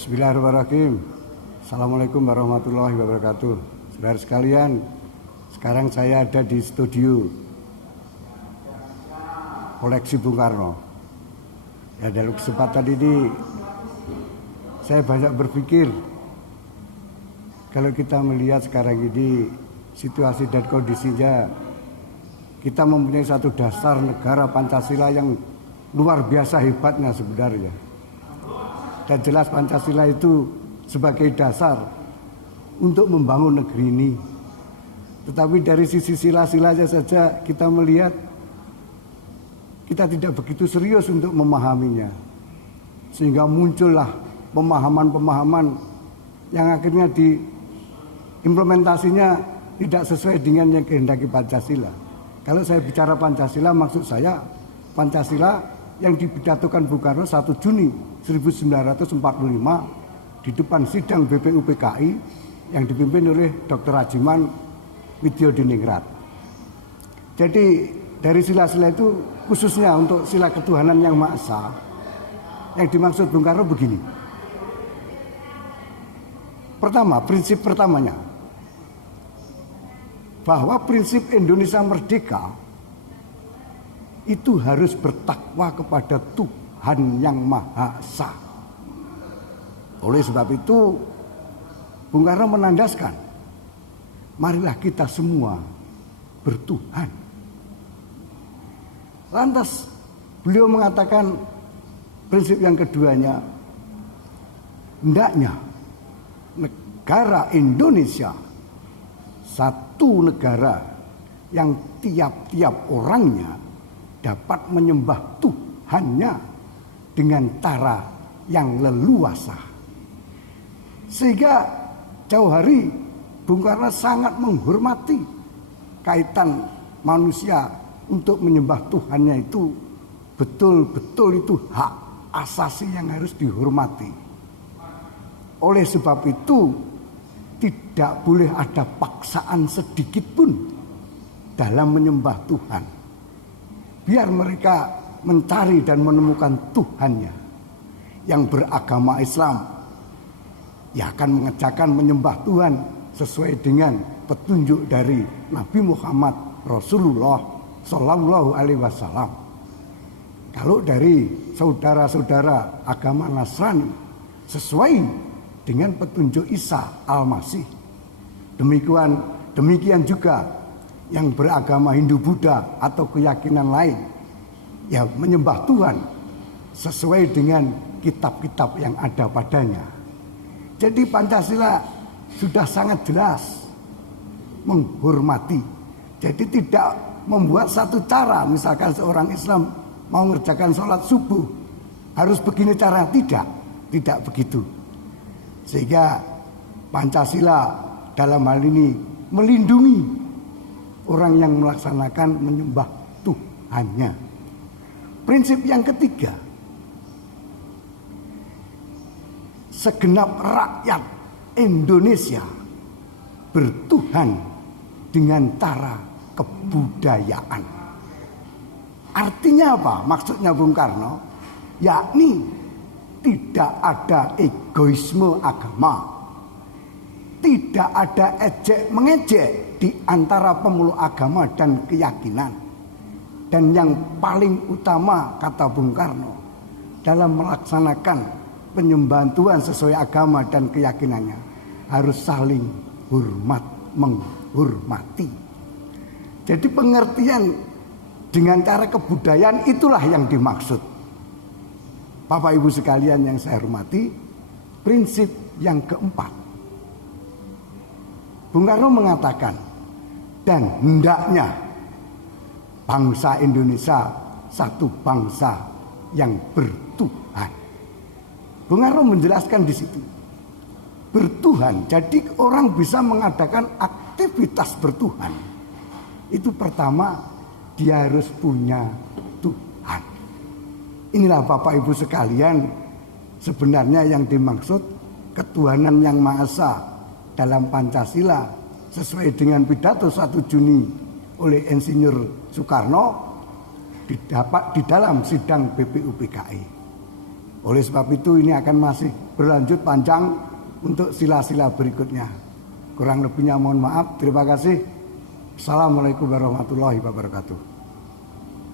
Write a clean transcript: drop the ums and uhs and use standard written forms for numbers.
Bismillahirrahmanirrahim. Assalamualaikum warahmatullahi wabarakatuh. Saudara sekalian, sekarang saya ada di studio koleksi Bung Karno. Ya, dalam kesempatan ini saya banyak berpikir, kalau kita melihat sekarang ini situasi dan kondisinya, kita mempunyai satu dasar negara Pancasila yang luar biasa hebatnya sebenarnya. Dan jelas Pancasila itu sebagai dasar untuk membangun negeri ini. Tetapi dari sisi sila-silanya saja kita melihat kita tidak begitu serius untuk memahaminya. Sehingga muncullah pemahaman-pemahaman yang akhirnya diimplementasinya tidak sesuai dengan yang kehendaki Pancasila. Kalau saya bicara Pancasila, maksud saya Pancasila yang dipidatokan Bung Karno 1 Juni 1945 di depan sidang BPUPKI yang dipimpin oleh Dr. Rajiman Widyodiningrat. Jadi dari sila-sila itu khususnya untuk sila ketuhanan yang Maha Esa, yang dimaksud Bung Karno begini. Pertama, prinsip pertamanya bahwa prinsip Indonesia merdeka itu harus bertakwa kepada Tuhan yang Maha Esa. Oleh sebab itu Bung Karno menandaskan, marilah kita semua bertuhan. Lantas beliau mengatakan prinsip yang keduanya, hendaknya negara Indonesia satu negara yang tiap-tiap orangnya dapat menyembah Tuhannya dengan cara yang leluasa. Sehingga jauh hari Bung Karno sangat menghormati kaitan manusia untuk menyembah Tuhannya itu betul-betul itu hak asasi yang harus dihormati. Oleh sebab itu tidak boleh ada paksaan sedikit pun dalam menyembah Tuhan. Biar mereka mencari dan menemukan Tuhannya. Yang beragama Islam, ya akan mengerjakan menyembah Tuhan sesuai dengan petunjuk dari Nabi Muhammad Rasulullah Sallallahu Alaihi Wasallam. Kalau dari saudara-saudara agama Nasrani sesuai dengan petunjuk Isa Al-Masih. Demikian juga yang beragama Hindu Buddha atau keyakinan lain, ya menyembah Tuhan sesuai dengan kitab-kitab yang ada padanya. Jadi Pancasila sudah sangat jelas menghormati. Jadi tidak membuat satu cara, misalkan seorang Islam mau mengerjakan sholat subuh harus begini cara, tidak begitu. Sehingga Pancasila dalam hal ini melindungi orang yang melaksanakan menyembah Tuhannya. Prinsip yang ketiga, segenap rakyat Indonesia bertuhan dengan cara kebudayaan. Artinya apa? Maksudnya Bung Karno, yakni tidak ada egoisme agama, tidak ada ejek-mengejek di antara pemeluk agama dan keyakinan. Dan yang paling utama, kata Bung Karno, dalam melaksanakan penyembahan Tuhan sesuai agama dan keyakinannya, harus saling menghormati. Jadi pengertian dengan cara kebudayaan itulah yang dimaksud. Bapak Ibu sekalian yang saya hormati, prinsip yang keempat, Bung Karno mengatakan, dan hendaknya bangsa Indonesia satu bangsa yang bertuhan. Bung Karno menjelaskan di situ, bertuhan. Jadi orang bisa mengadakan aktivitas bertuhan. Itu pertama, dia harus punya Tuhan. Inilah Bapak Ibu sekalian, sebenarnya yang dimaksud ketuhanan yang Maha Esa dalam Pancasila sesuai dengan pidato 1 Juni oleh Insinyur Soekarno didapat di dalam sidang BPUPKI. Oleh sebab itu ini akan masih berlanjut panjang untuk sila-sila berikutnya. Kurang lebihnya mohon maaf. Terima kasih. Assalamualaikum warahmatullahi wabarakatuh.